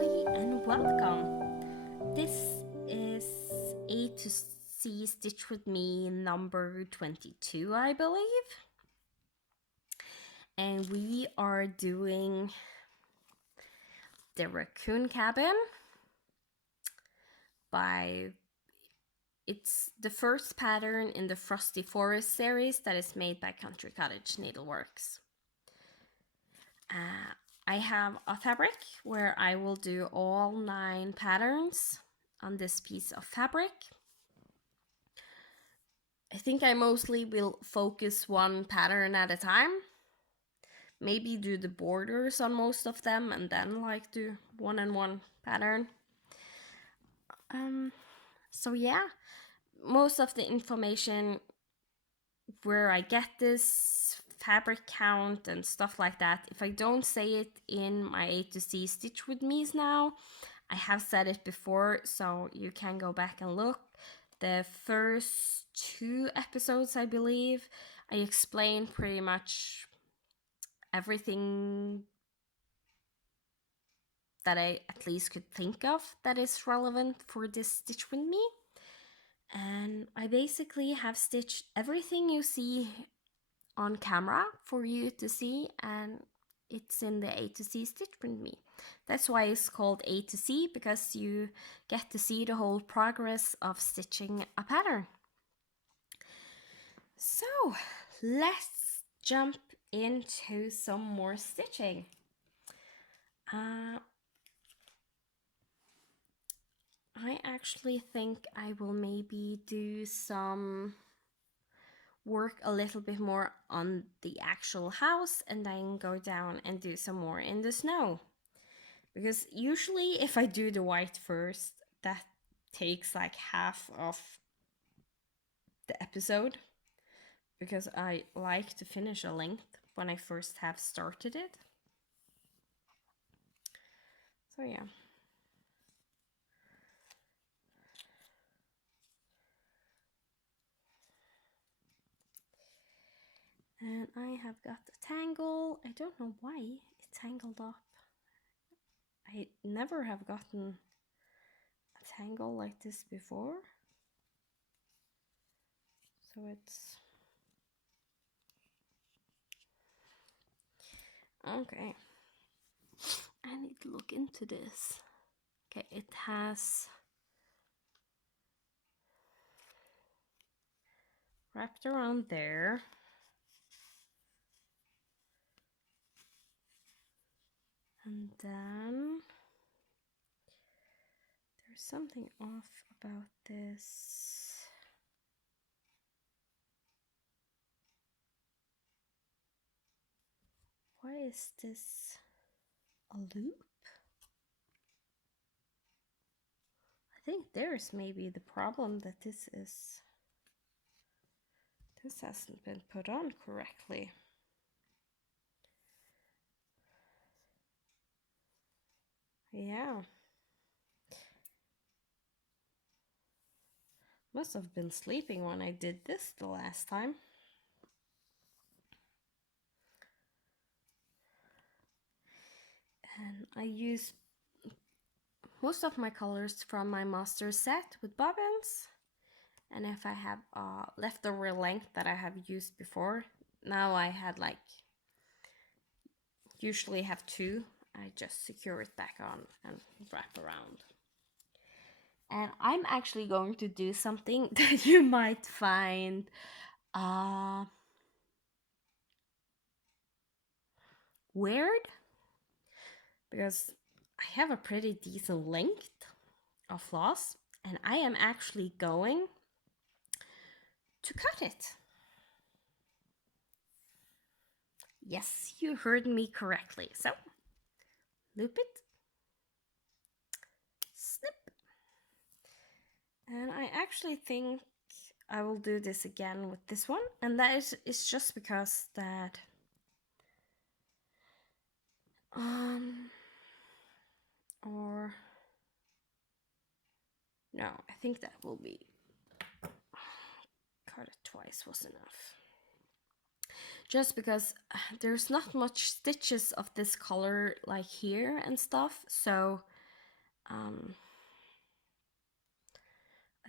everybody, and welcome. This is A to C Stitch with Me number 22, I believe. And we are doing the Raccoon Cabin by. It's the first pattern in the Frosty Forest series that is made by Cottage Needleworks. I have a fabric where I will do all 9 patterns on this piece of fabric. I think I mostly will focus one pattern at a time. Maybe do the borders on most of them and then like do one and one pattern. So yeah, most of the information where I get this fabric count and stuff like that, if I don't say it in my A to C Stitch with Me's now, I have said it before, so you can go back and look. The first 2 episodes, I believe, I explained pretty much everything that I at least could think of that is relevant for this Stitch with Me. And I basically have stitched everything you see on camera for you to see, and it's in the A to C Stitch with Me. That's why it's called A to C, because you get to see the whole progress of stitching a pattern. So let's jump into some more stitching. I actually think I will maybe do some work a little bit more on the actual house and then go down and do some more in the snow. Because usually if I do the white first, that takes like half of the episode, because I like to finish a length when I first have started it. So yeah. And I have got a tangle. I don't know why it tangled up. I never have gotten a tangle like this before. So it's okay. I need to look into this. Okay, it has wrapped around there. And then there's something off about this. Why is this a loop? I think there's maybe the problem that this hasn't been put on correctly. Yeah. Must have been sleeping when I did this the last time. And I use most of my colors from my master set with bobbins. And if I have leftover length that I have used before, now I had like, usually have 2, I just secure it back on and wrap around. And I'm actually going to do something that you might find weird, because I have a pretty decent length of floss, and I am actually going to cut it. Yes, you heard me correctly. So, loop it, snip. And I actually think I will do this again with this one, and that is just because that or no, I think that will be cut it twice was enough. Just because there's not much stitches of this color like here and stuff, so I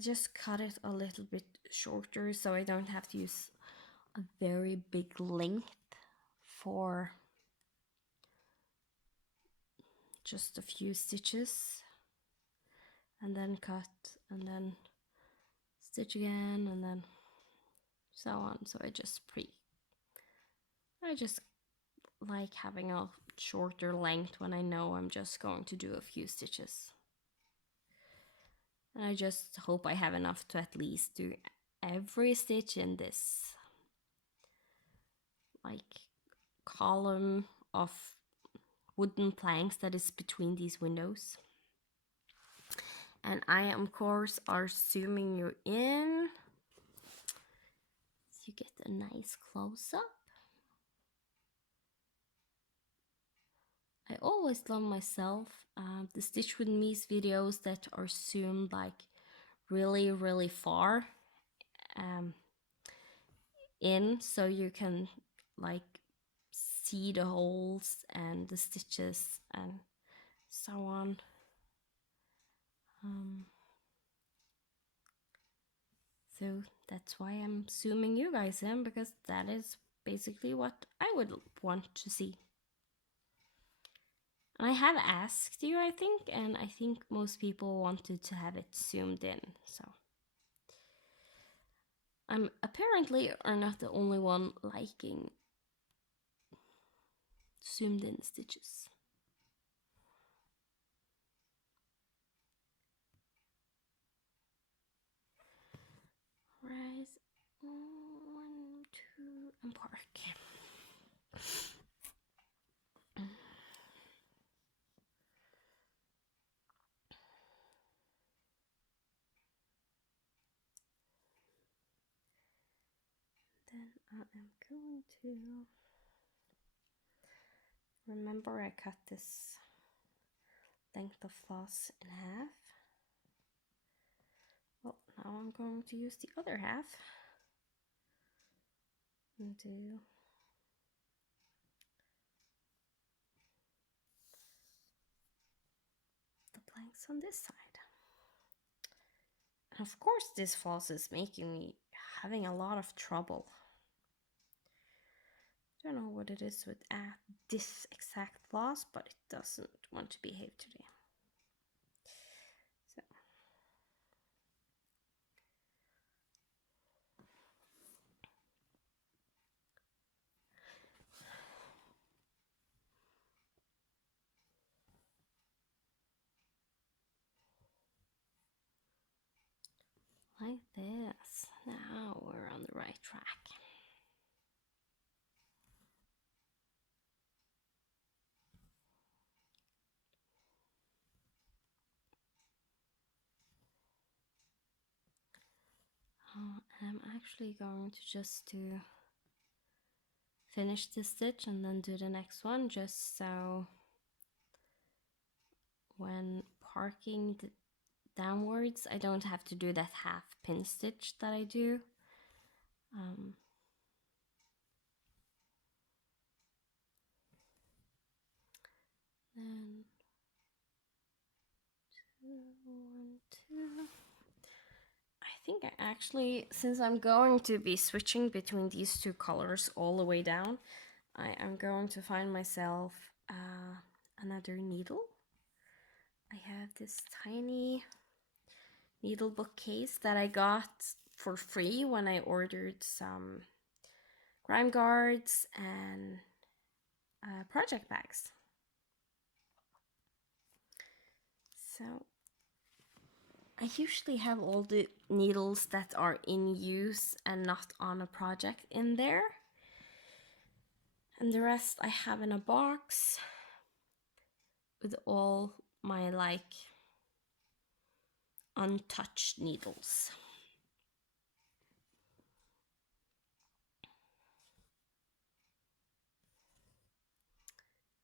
just cut it a little bit shorter so I don't have to use a very big length for just a few stitches, and then cut, and then stitch again, and then so on. So I just like having a shorter length when I know I'm just going to do a few stitches. And I just hope I have enough to at least do every stitch in this like column of wooden planks that is between these windows. And I am of course are zooming you in so you get a nice close-up. I always love myself the Stitch With Me's videos that are zoomed like really far in, so you can like see the holes and the stitches and so on. So that's why I'm zooming you guys in, because that is basically what I would want to see. I have asked you, I think, and I think most people wanted to have it zoomed in, so I'm apparently are not the only one liking zoomed in stitches. Rise, 1, 2, and park. Then I am going to remember I cut this length of floss in half. Well, now I'm going to use the other half and do the planks on this side. And of course this floss is making me having a lot of trouble. I don't know what it is with this exact floss, but it doesn't want to behave today. So like this. Now we're on the right track. I'm actually going to just finish this stitch and then do the next one, just so when parking downwards I don't have to do that half pin stitch that I do. Then 2, 1, 2. I think I actually, since I'm going to be switching between these two colors all the way down, I am going to find myself another needle. I have this tiny needle bookcase that I got for free when I ordered some grime guards and project bags. So I usually have all the needles that are in use and not on a project in there. And the rest I have in a box with all my like untouched needles.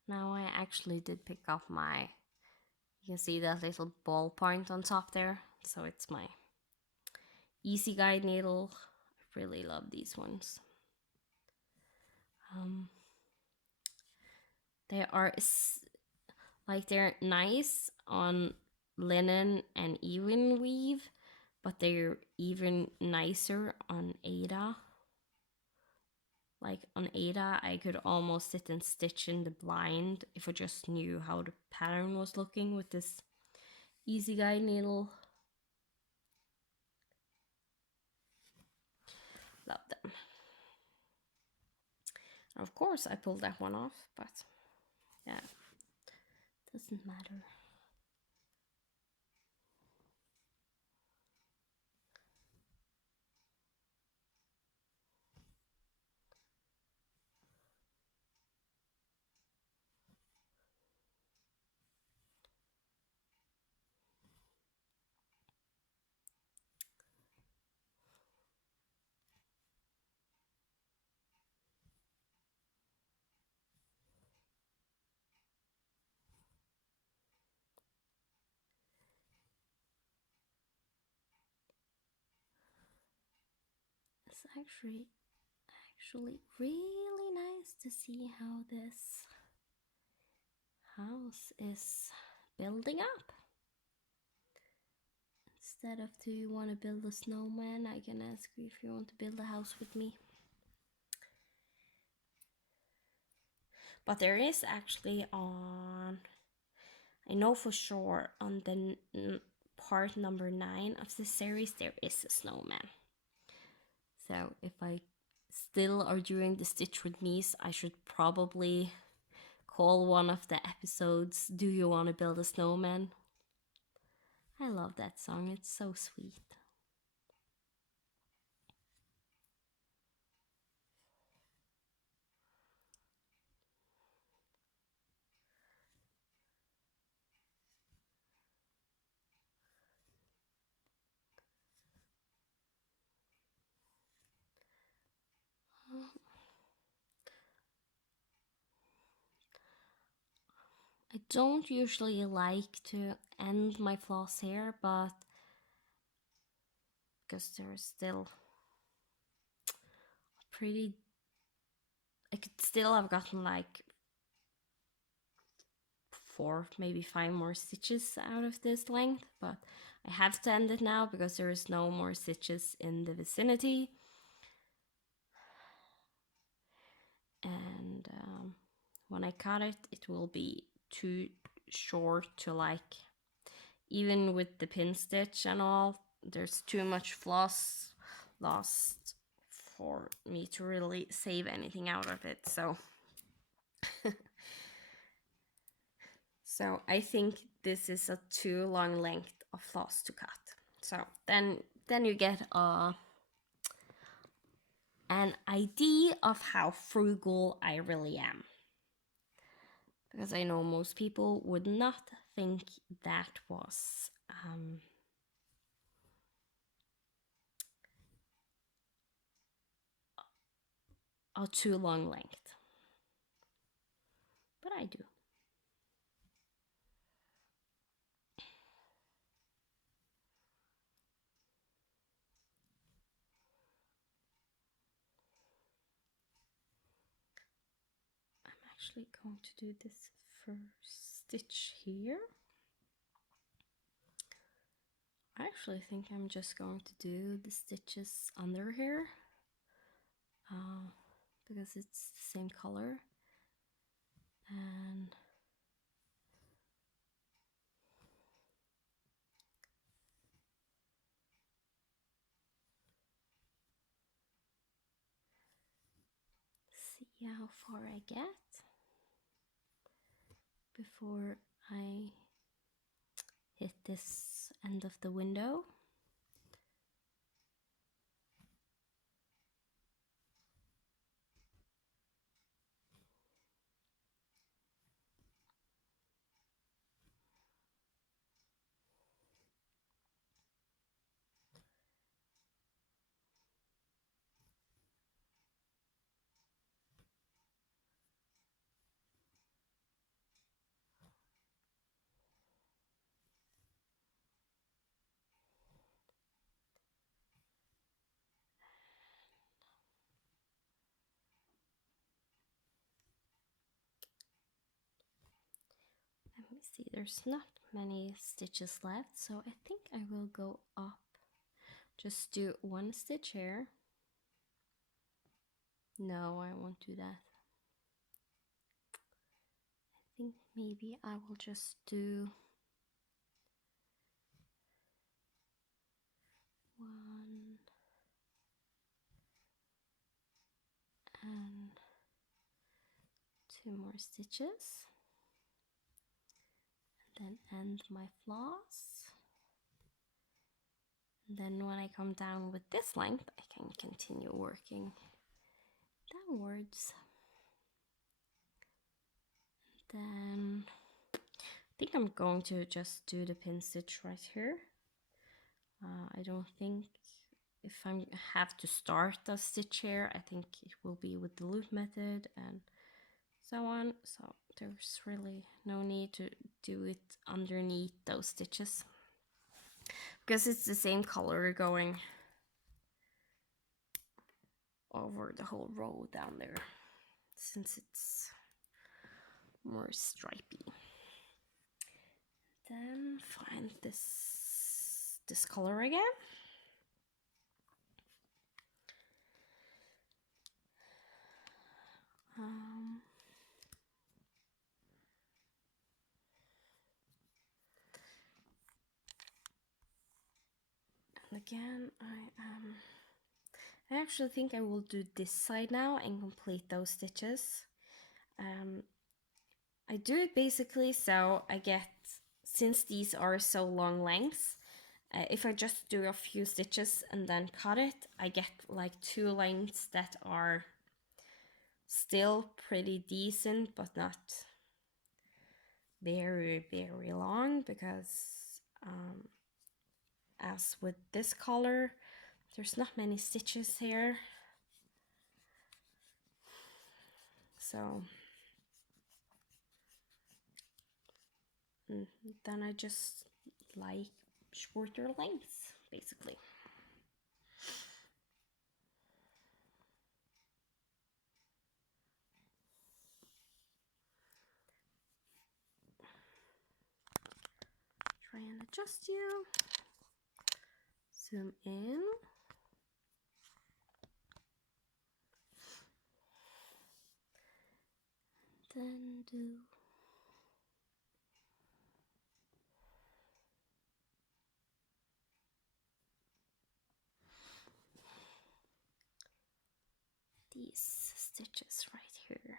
Now I actually did pick up my, you can see that little ball point on top there. So it's my Easy Guide needle. I really love these ones. They are like, they're nice on linen and even weave, but they're even nicer on Ada. Like on Ada, I could almost sit and stitch in the blind if I just knew how the pattern was looking with this easy guide needle. Love them. Of course, I pulled that one off, but yeah, doesn't matter. It's actually really nice to see how this house is building up. Instead of do you want to build a snowman, I can ask you if you want to build a house with me. But there is actually on, I know for sure, on the part number 9 of the series, there is a snowman. So if I still are doing the Stitch with Me's, I should probably call one of the episodes Do You Want to Build a Snowman? I love that song, it's so sweet. I don't usually like to end my floss here, but because there's still pretty, I could still have gotten like 4, maybe 5 more stitches out of this length, but I have to end it now because there is no more stitches in the vicinity. And when I cut it, it will be too short to like, even with the pin stitch and all, there's too much floss lost for me to really save anything out of it. So so I think this is a too long length of floss to cut. So then you get an idea of how frugal I really am. Because I know most people would not think that was a too long length. But I do. I'm actually going to do this first stitch here. I actually think I'm just going to do the stitches under here because it's the same color. And see how far I get before I hit this end of the window. me see, there's not many stitches left, so I think I will go up. Just do one stitch here. No, I won't do that. I think maybe I will just do one and two more stitches, and then end my floss. And then when I come down with this length, I can continue working downwards. Then I think I'm going to just do the pin stitch right here. I don't think if I have to start a stitch here, I think it will be with the loop method and so on. So there's really no need to do it underneath those stitches, because it's the same color going over the whole row down there, since it's more stripy. Then find this color again. And again, I actually think I will do this side now and complete those stitches. I do it basically so I get, since these are so long lengths, if I just do a few stitches and then cut it, I get like two lengths that are still pretty decent, but not very, very long, because as with this color, there's not many stitches here. So then I just like shorter lengths, basically. Try and adjust you. Zoom in. Then do these stitches right here.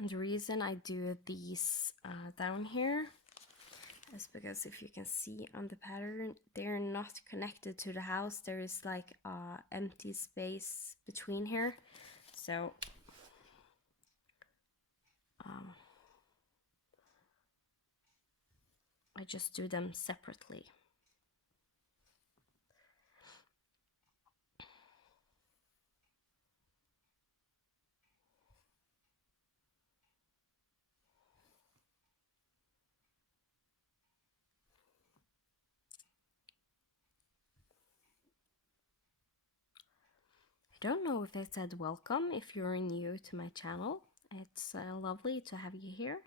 And the reason I do these down here is because, if you can see on the pattern, they're not connected to the house. There is like empty space between here, so I just do them separately. I don't know if I said welcome if you're new to my channel. It's lovely to have you here.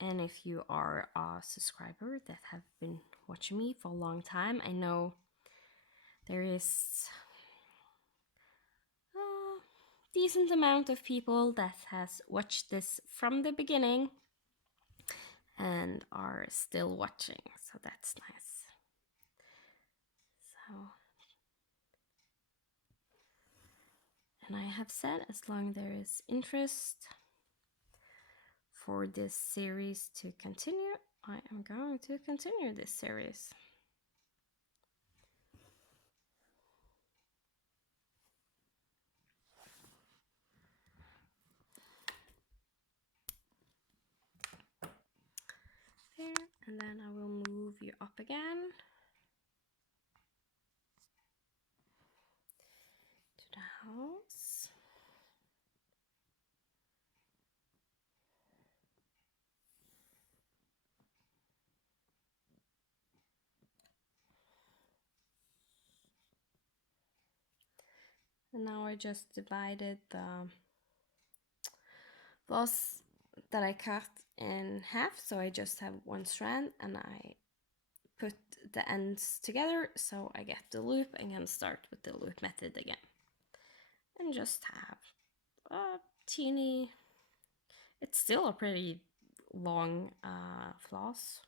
And if you are a subscriber that have been watching me for a long time, I know there is a decent amount of people that has watched this from the beginning and are still watching, so that's nice. So, and I have said, as long as there is interest for this series to continue, I am going to continue this series. There, and then I will move you up again. And now I just divided the floss that I cut in half, so I just have one strand, and I put the ends together so I get the loop and can start with the loop method again. And just have a teeny, it's still a pretty long floss,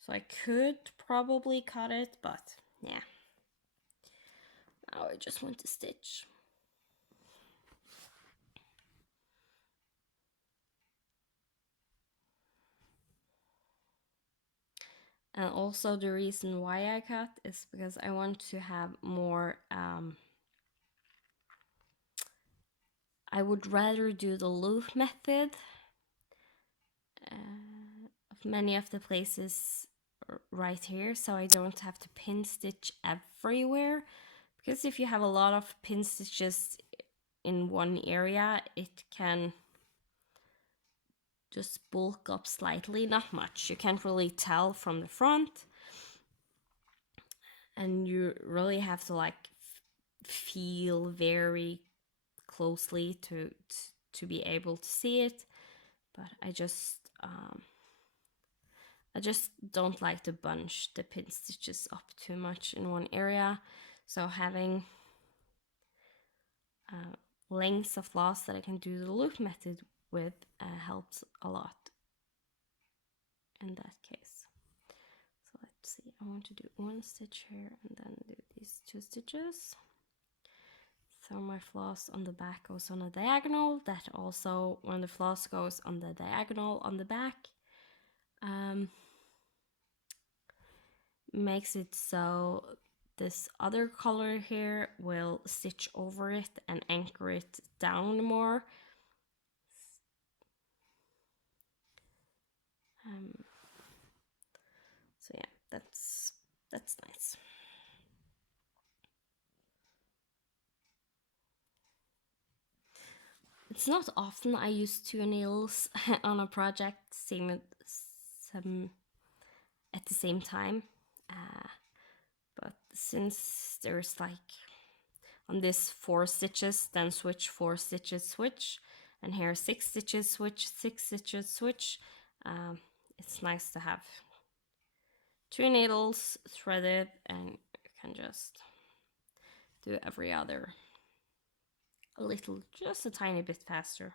so I could probably cut it, but yeah. Now I just want to stitch. And also the reason why I cut is because I want to have more, I would rather do the loop method of many of the places right here, so I don't have to pin stitch everywhere, because if you have a lot of pin stitches in one area, it can just bulk up slightly, not much. You can't really tell from the front, and you really have to like feel very closely to be able to see it. But I just don't like to bunch the pin stitches up too much in one area, so having lengths of floss that I can do the loop method with helps a lot in that case. So let's see, I want to do one stitch here and then do these 2 stitches. So my floss on the back goes on a diagonal. That also, when the floss goes on the diagonal on the back, makes it so this other color here will stitch over it and anchor it down more. So yeah, that's nice. It's not often I use 2 needles on a project at the same time, but since there's like on this 4 stitches, then switch, 4 stitches, switch, and here 6 stitches, switch, 6 stitches, switch, it's nice to have 2 needles threaded, and you can just do every other a little, just a tiny bit faster.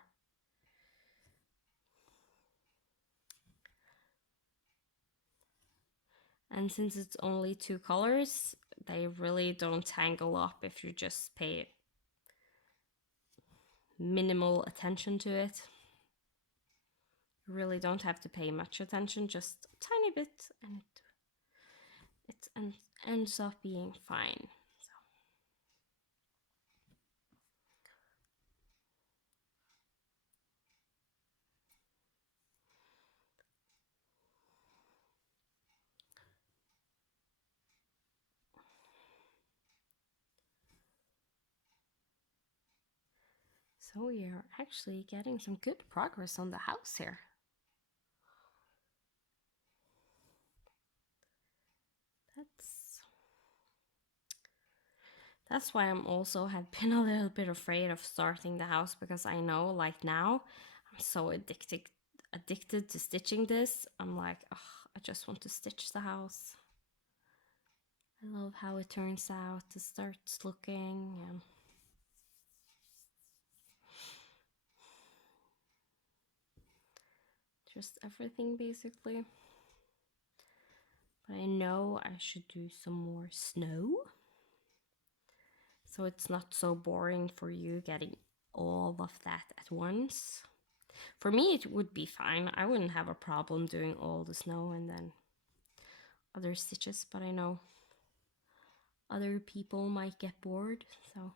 And since it's only 2 colors, they really don't tangle up if you just pay minimal attention to it. You really don't have to pay much attention, just a tiny bit, and it ends up being fine. So we are actually getting some good progress on the house here. That's why I'm also have been a little bit afraid of starting the house, because I know like now I'm so addicted to stitching this. I'm like, oh, I just want to stitch the house. I love how it turns out, it starts looking. Just everything basically. But I know I should do some more snow, so it's not so boring for you getting all of that at once. For me, it would be fine. I wouldn't have a problem doing all the snow and then other stitches, but I know other people might get bored, so.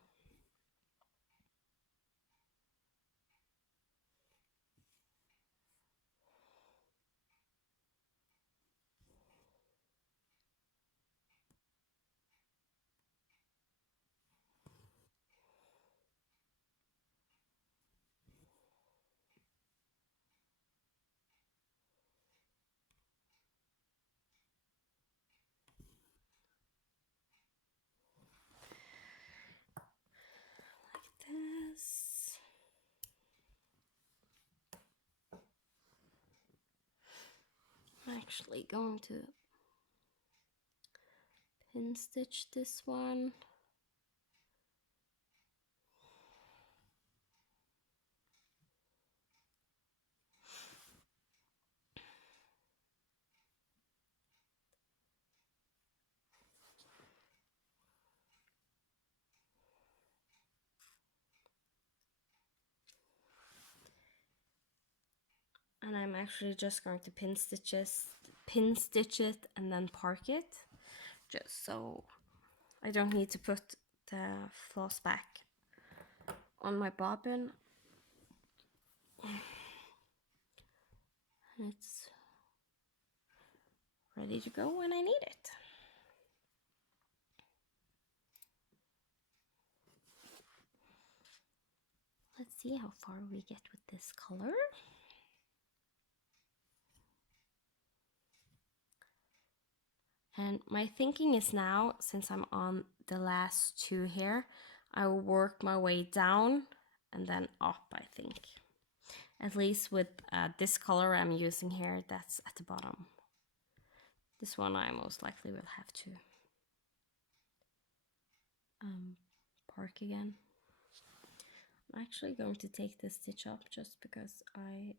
actually going to pin stitch this one. And I'm actually just going to pin stitch it and then park it, just so I don't need to put the floss back on my bobbin. It's ready to go when I need it. Let's see how far we get with this color. And my thinking is now, since I'm on the last two here, I will work my way down and then up, I think. At least with this color I'm using here, that's at the bottom. This one I most likely will have to park again. I'm actually going to take this stitch up just because I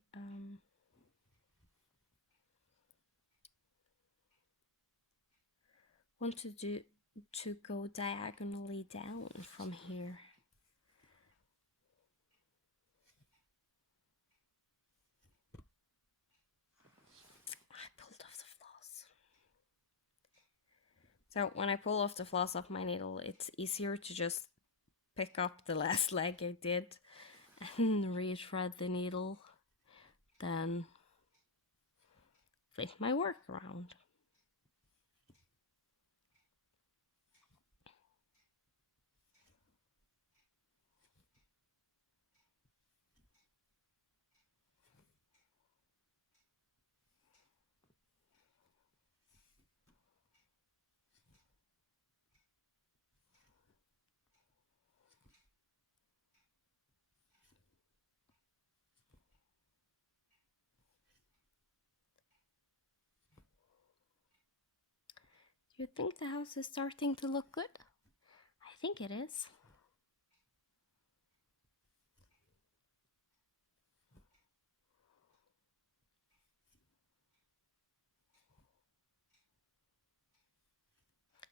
want to go diagonally down from here. I pulled off the floss. So when I pull off the floss off my needle, it's easier to just pick up the last leg I did and rethread the needle than flip my work around. Do you think the house is starting to look good? I think it is.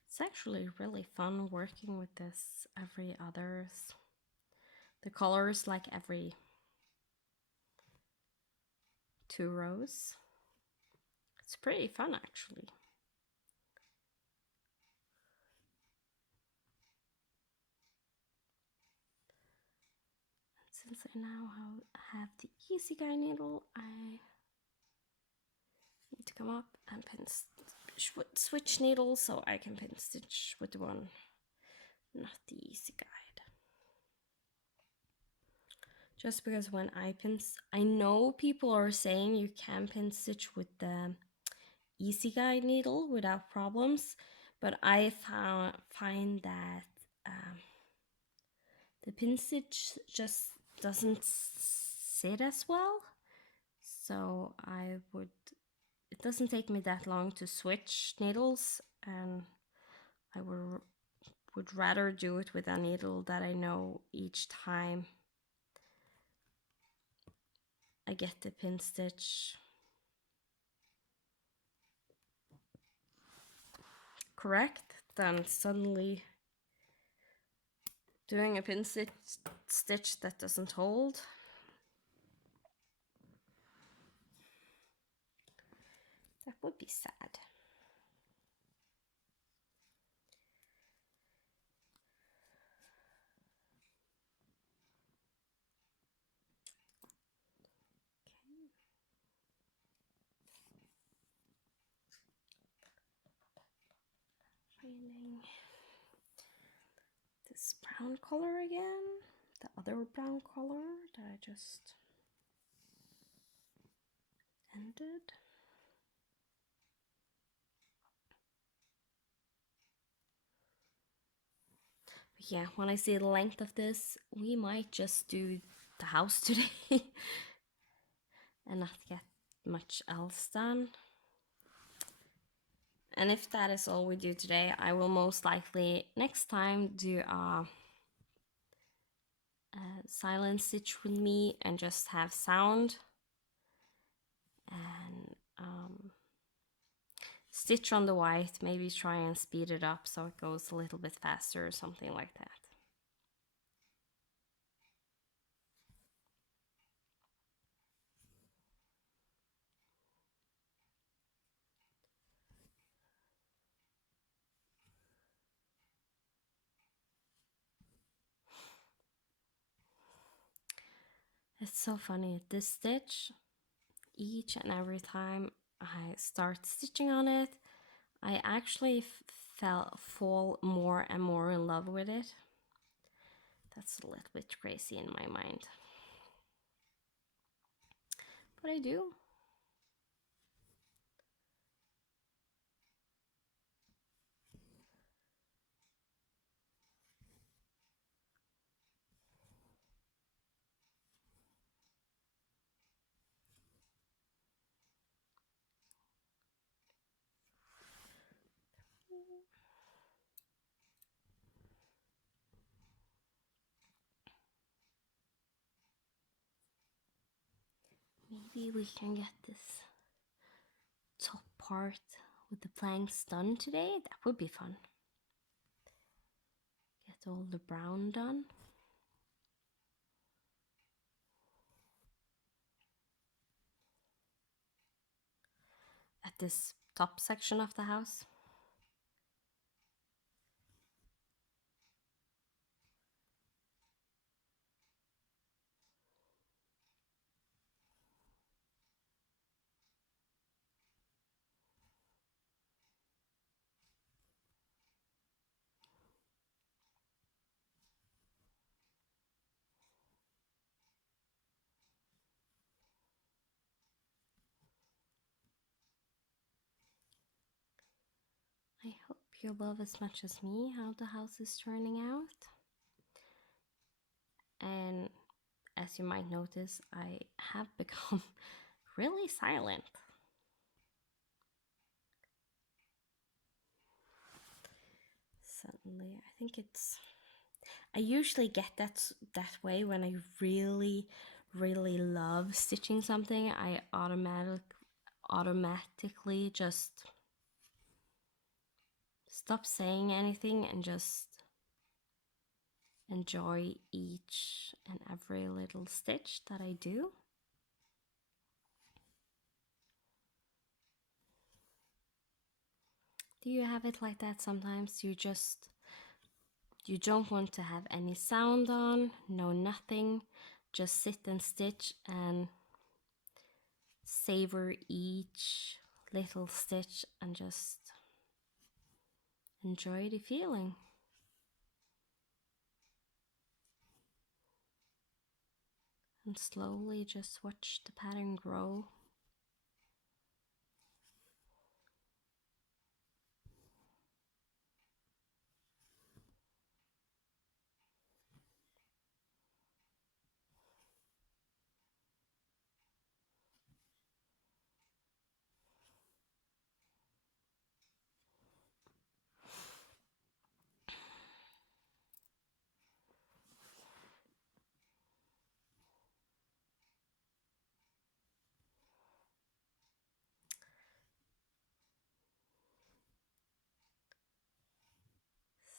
It's actually really fun working with this every others. The colors like every 2 rows. It's pretty fun actually. And since I now have the easy guy needle, I need to come up and pin switch needles so I can pin stitch with the one, not the easy guide. Just because when I know people are saying you can pin stitch with the easy guide needle without problems, but I find that the pin stitch just doesn't sit as well. So it doesn't take me that long to switch needles, and I would rather do it with a needle that I know each time I get the pin stitch correct than suddenly doing a pin stitch that doesn't hold. That would be sad. Finding this brown color again, the other brown color that I just ended. But yeah, when I see the length of this, we might just do the house today and not get much else done. And if that is all we do today, I will most likely next time do a silent stitch with me and just have sound, and stitch on the white, maybe try and speed it up so it goes a little bit faster or something like that. It's so funny, this stitch, each and every time I start stitching on it, I actually fall more and more in love with it. That's a little bit crazy in my mind, but I do. Maybe we can get this top part with the planks done today. That would be fun. Get all the brown done. At this top section of the house. I hope you love as much as me how the house is turning out. And as you might notice, I have become really silent. Suddenly, I think I usually get that way when I really love stitching something. I automatically just stop saying anything and just enjoy each and every little stitch that I do. Do you have it like that sometimes? You don't want to have any sound on, no nothing, just sit and stitch and savor each little stitch and just enjoy the feeling. And slowly just watch the pattern grow.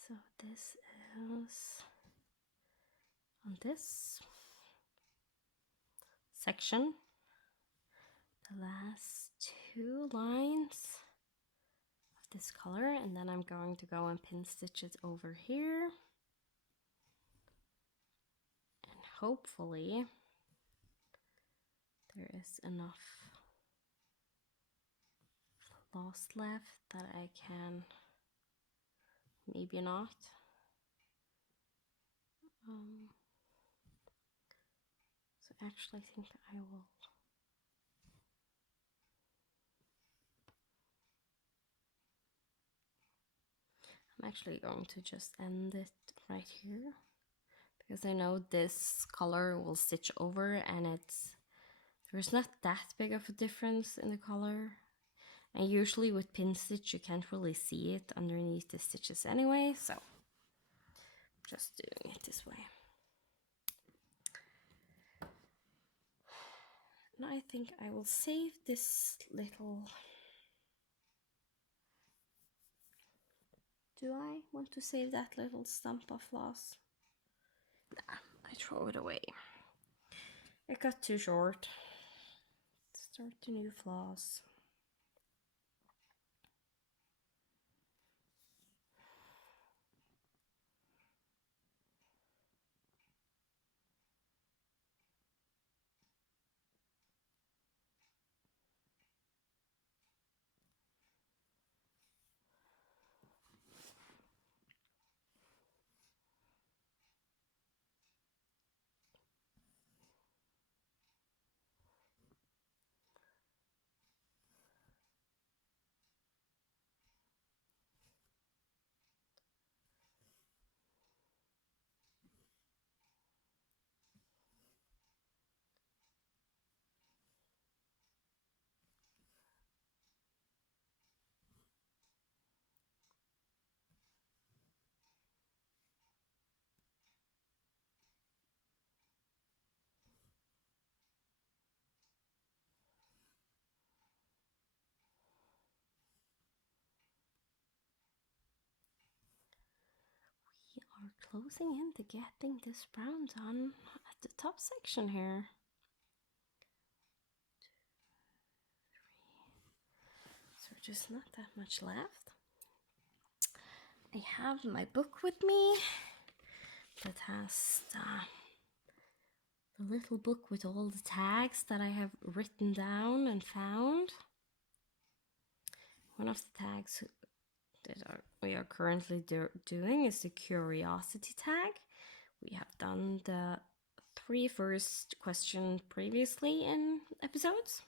So this is on this section, the last two lines of this color, and then I'm going to go and pin stitch it over here. And hopefully there is enough floss left that I can, maybe not. So actually I think I will I'm actually going to just end it right here because I know this color will stitch over and there's not that big of a difference in the color. And usually with pin stitch you can't really see it underneath the stitches anyway, so just doing it this way. Now I think I will save this little... Do I want to save that little stump of floss? Nah, I throw it away. It got too short. Start a new floss. We are closing in to getting this brown done at the top section here. 2, 3. So just not that much left. I have my book with me that has the little book with all the tags that I have written down and found. One of the tags that we are currently doing is the curiosity tag. We have done the 3 first questions previously in episodes.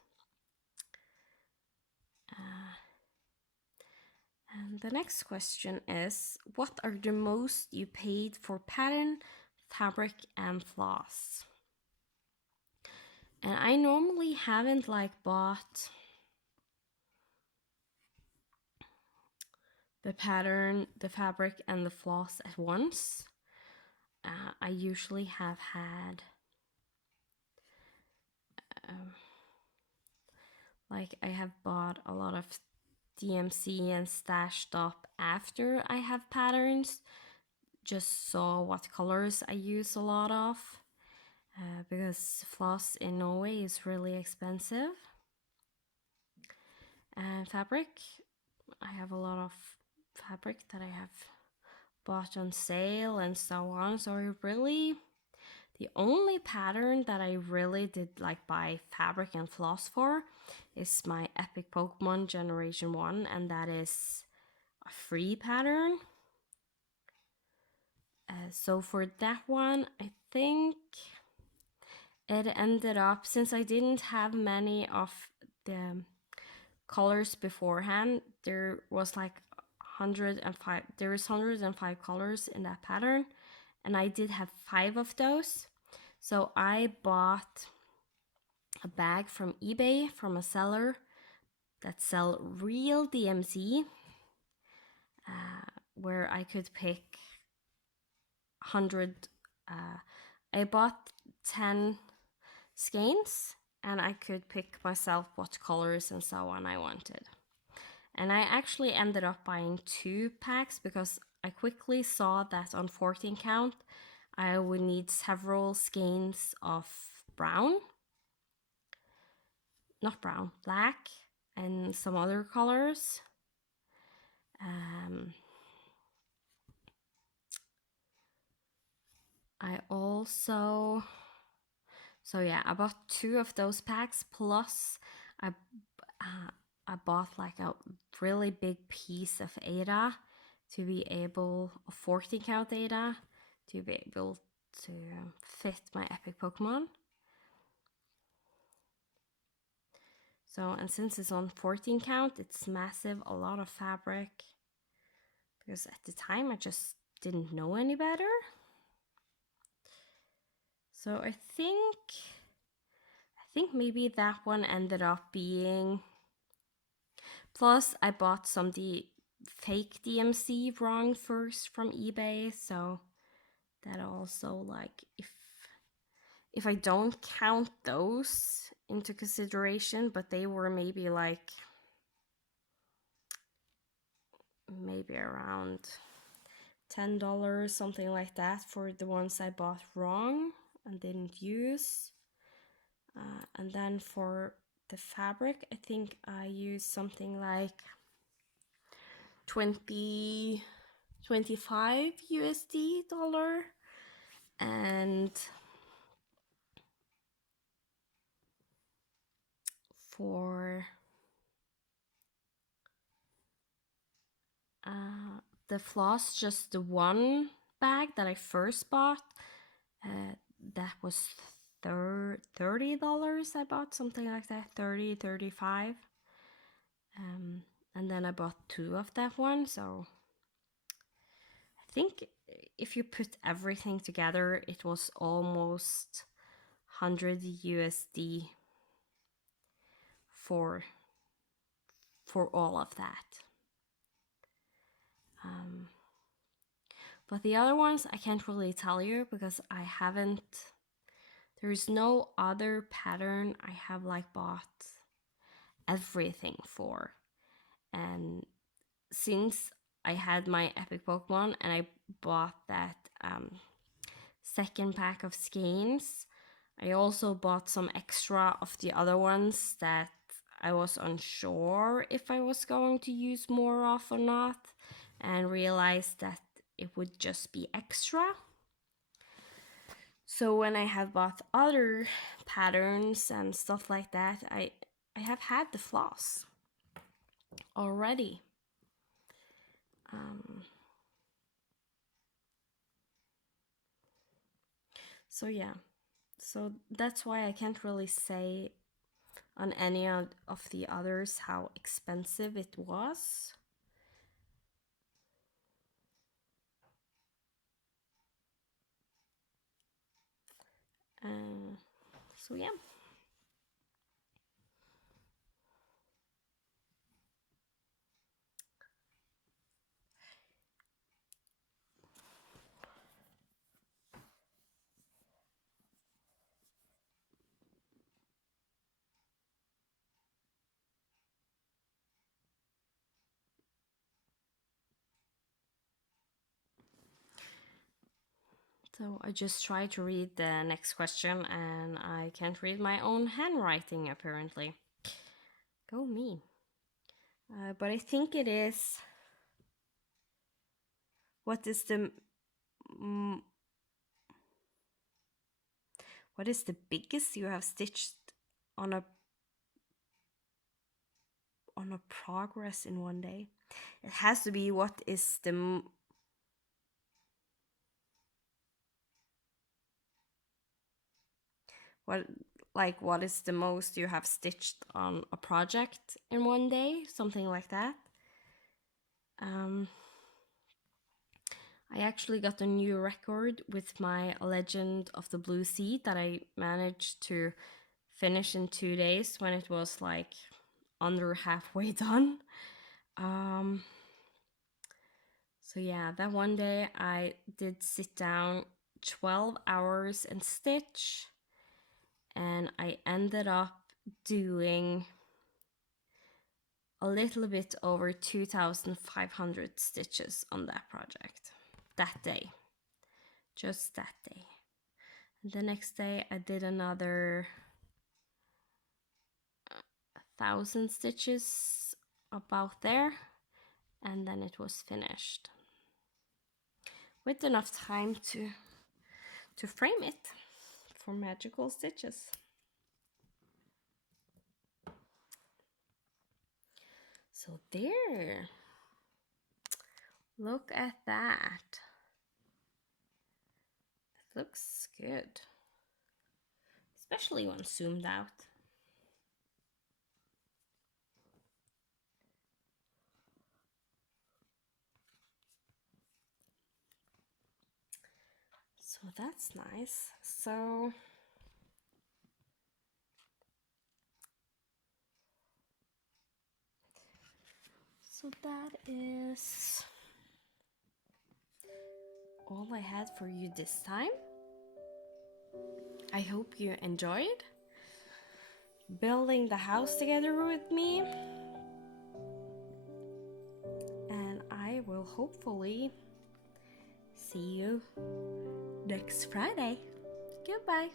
And the next question is, what are the most you paid for pattern, fabric, and floss? And I normally haven't bought the pattern, the fabric, and the floss at once. I usually have had I have bought a lot of DMC and stashed up after I have patterns. Just saw what colors I use a lot of, because floss in Norway is really expensive. And fabric, I have a lot of fabric that I have bought on sale and so on. So the only pattern that I really did buy fabric and floss for is my Epic Pokemon Generation 1, and that is a free pattern. So for that one, I think it ended up, since I didn't have many of the colors beforehand, there was 105, there is 105 colors in that pattern, and I did have 5 of those. So I bought a bag from eBay from a seller that sell real DMC, where I could pick 100. I bought 10 skeins, and I could pick myself what colors and so on I wanted. And I actually ended up buying 2 packs because I quickly saw that on 14 count I would need several skeins of brown, not brown, black, and some other colors. I also, so yeah, I bought 2 of those packs, plus I bought a really big piece of Ada to be able, a 14 count Ada, to be able to fit my Epic Pokemon. So, and since it's on 14 count, it's massive, a lot of fabric, because at the time I just didn't know any better. So I think maybe that one ended up being Plus, I bought some fake DMC wrong first from eBay, so that also, like, if I don't count those into consideration, but they were maybe around $10, something like that, for the ones I bought wrong and didn't use. And then for the fabric, I think I used something like 25 USD dollar. And for the floss, just the one bag that I first bought, that was $30. I bought something like that, 30, 35. And then I bought two of that one, so I think if you put everything together, it was almost 100 USD for all of that. But the other ones I can't really tell you because I haven't, there's no other pattern I have like bought everything for. And since I had my epic Pokemon and I bought that second pack of skeins, I also bought some extra of the other ones that I was unsure if I was going to use more of or not, and realized that it would just be extra. So when I have bought other patterns and stuff like that, I have had the floss already. So yeah, so that's why I can't really say on any of the others how expensive it was. So yeah. So I just tried to read the next question and I can't read my own handwriting apparently. Go me. But I think it is, what is the biggest you have stitched on a progress in one day? It has to be what is the what is the most you have stitched on a project in one day, something like that. I actually got a new record with my Legend of the Blue Sea that I managed to finish in 2 days when it was like under halfway done. So yeah, that one day I did sit down 12 hours and stitch, and I ended up doing a little bit over 2,500 stitches on that project that day, just that day. And the next day I did another 1,000 stitches about there, and then it was finished with enough time to frame it for magical stitches. So there, look at that. It looks good, especially when zoomed out. So that's nice. So So that is all I had for you this time. I hope you enjoyed building the house together with me. And I will hopefully see you next Friday. Goodbye.